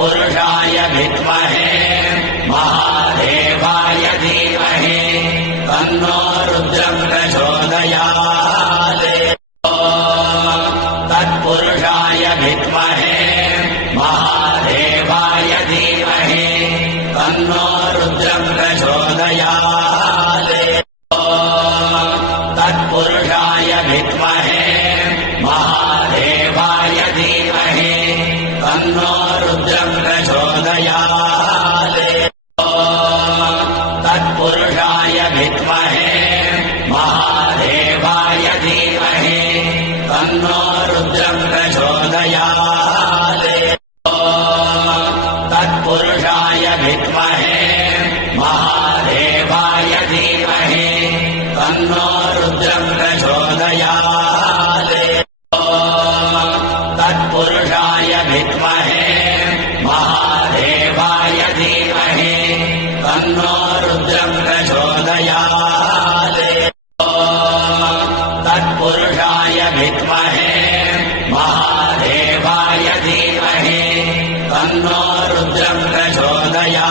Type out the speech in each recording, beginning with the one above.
पुरुषाय विद्महे। Hallelujah. महादेवाय धीमहे तन्नो रुद्रम् रुद्रन्द्रजोदया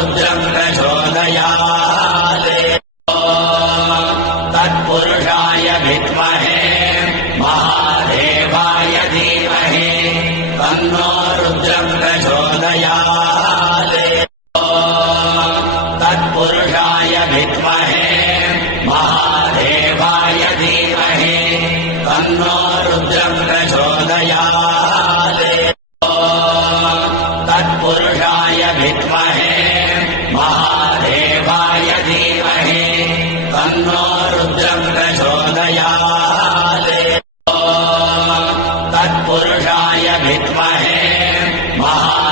रुद्रम् तत्पुरुषाय विद्महे महा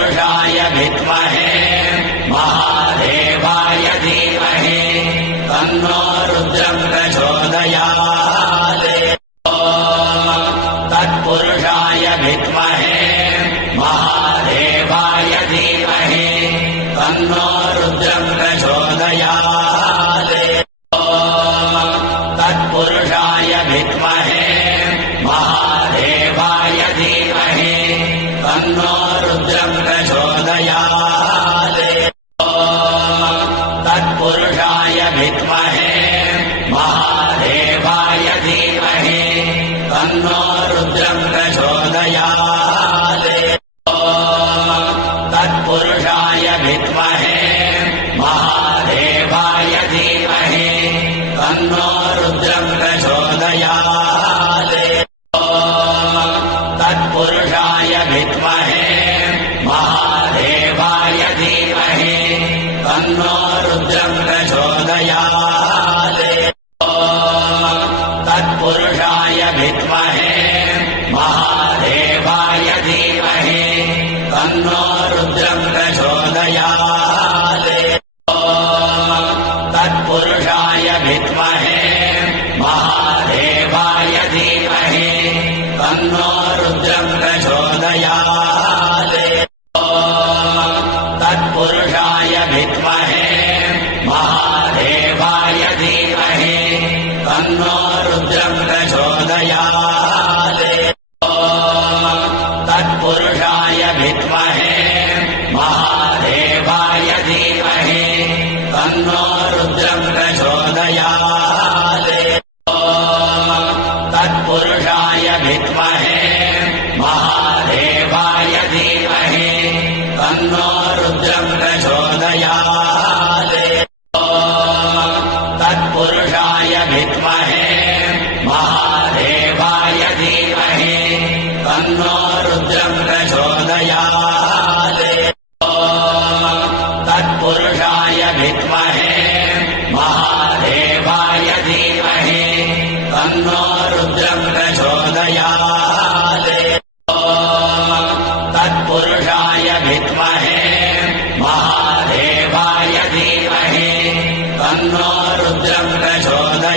वरुणाय विमहे महादेव। रुद्रङ्गजोदया विद्महे महादेवाय धीमहि तन्नो रुद्रम् प्रचोदया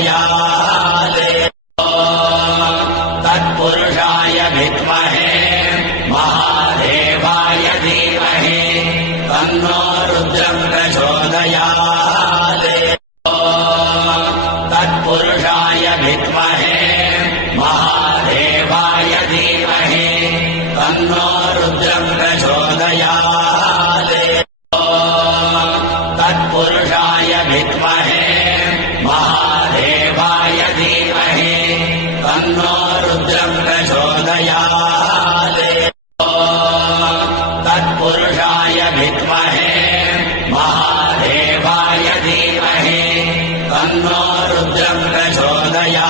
जया शिवाय विद्महे महादेवाय महाधेटाय तन्नो रुद्रम् रुद्रङ्गचोदया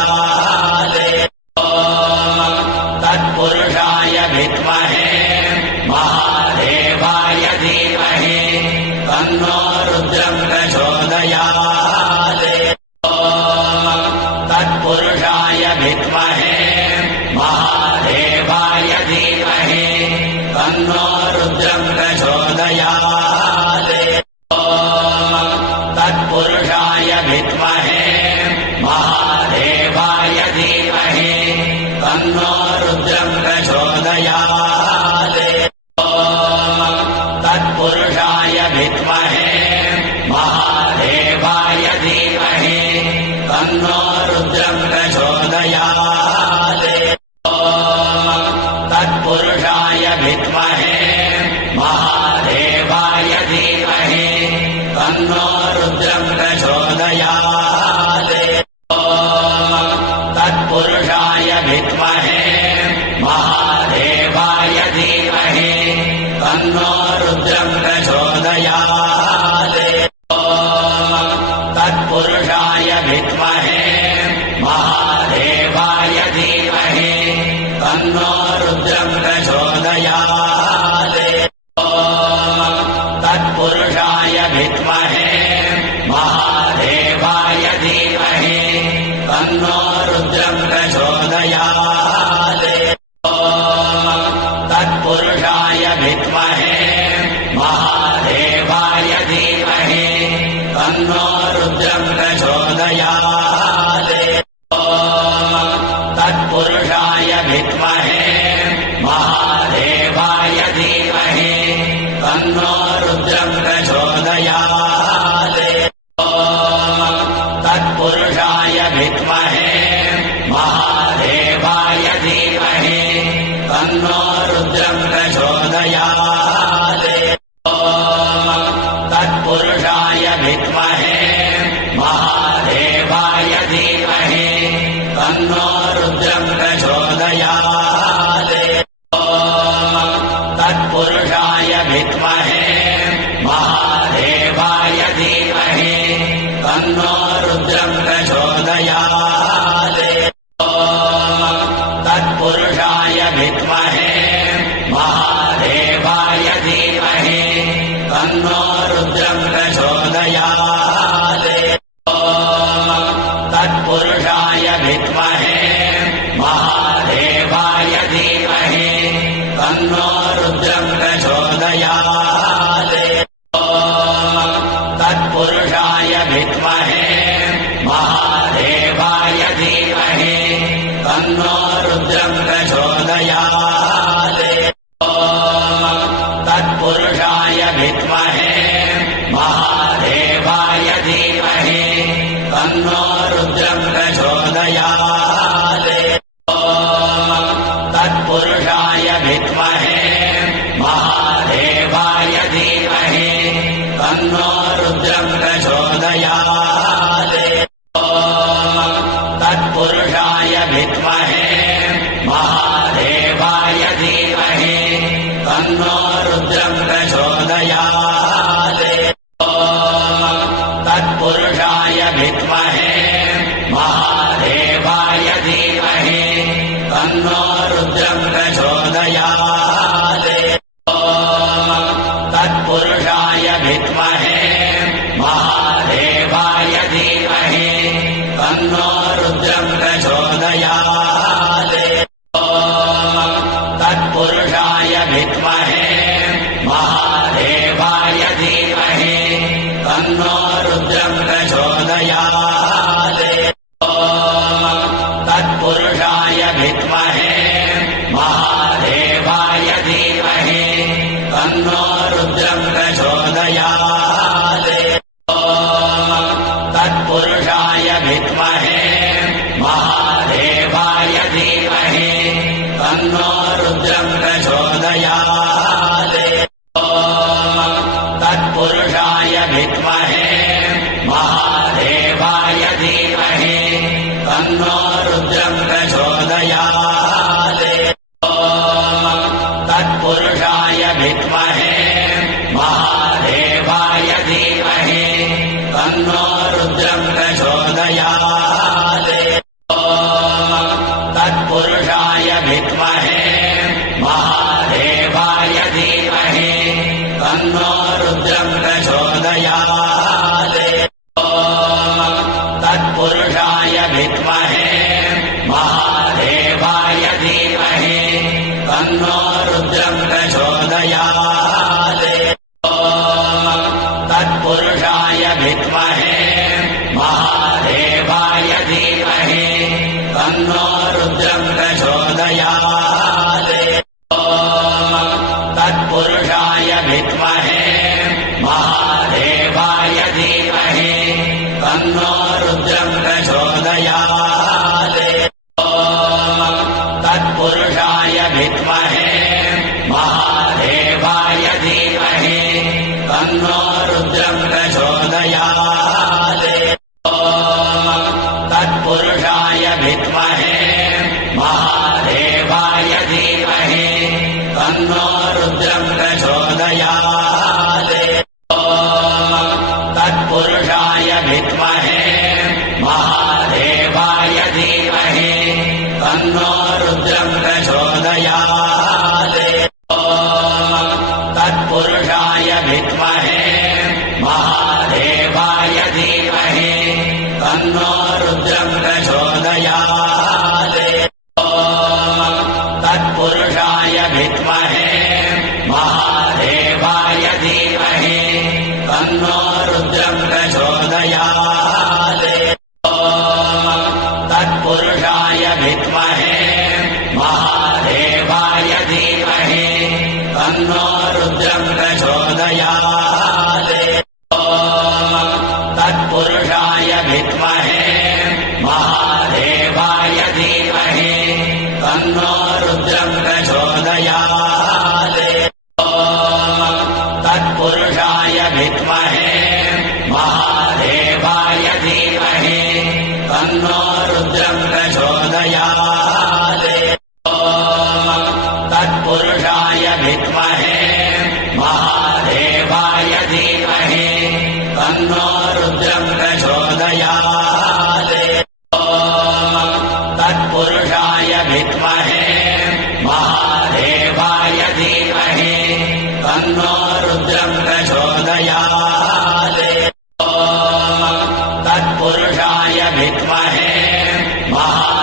तन्नो रुद्रम् रुद्रङ्गचोदया पुरुषाय विद्महे। महा Yeah. विद्महे महादेवाय धीमहि तन्नो रुद्रम् प्रचोदयात्। النار الدم तत्पुरुषाय विद्महे। Yeah. महादेवाय यदि तन्नो सत्यरां प्रचोदया तत्पुरुषाय विद्महे। महा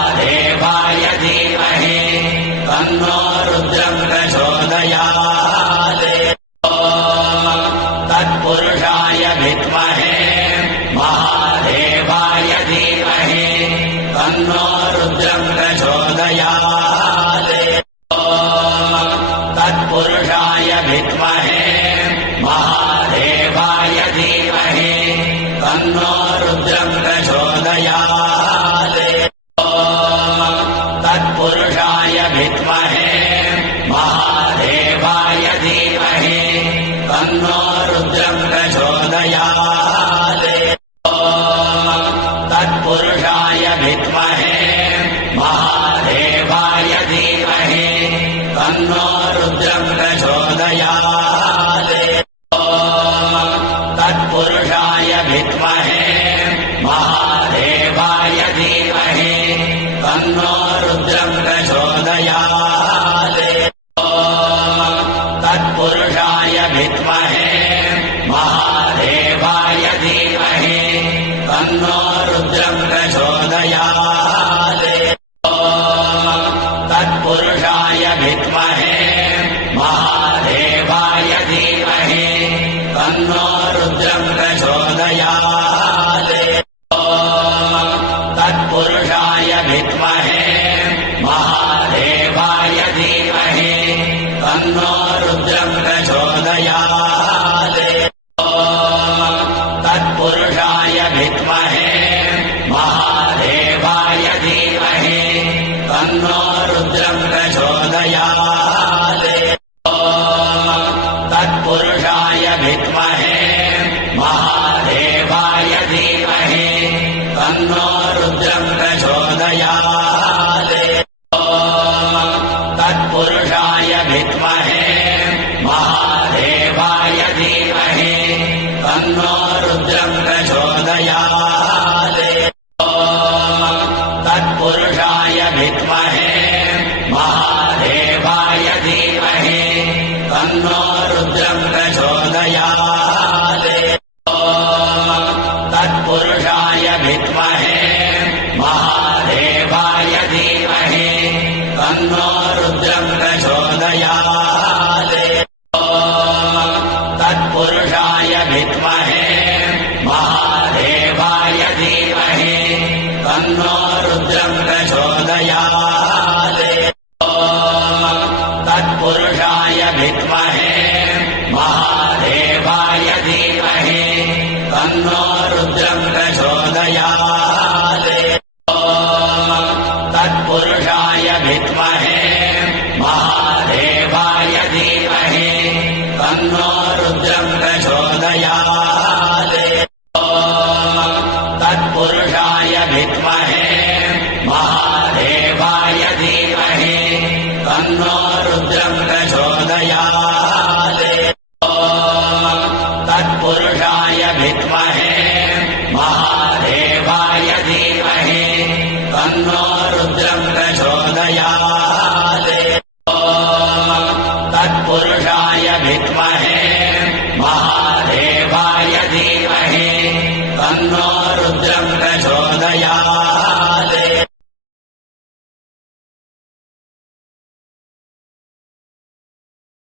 रुद्रं प्रचोदया भद्राङ्गण प्रचोदया तत्पुरुषाय विद्महे महादेवाय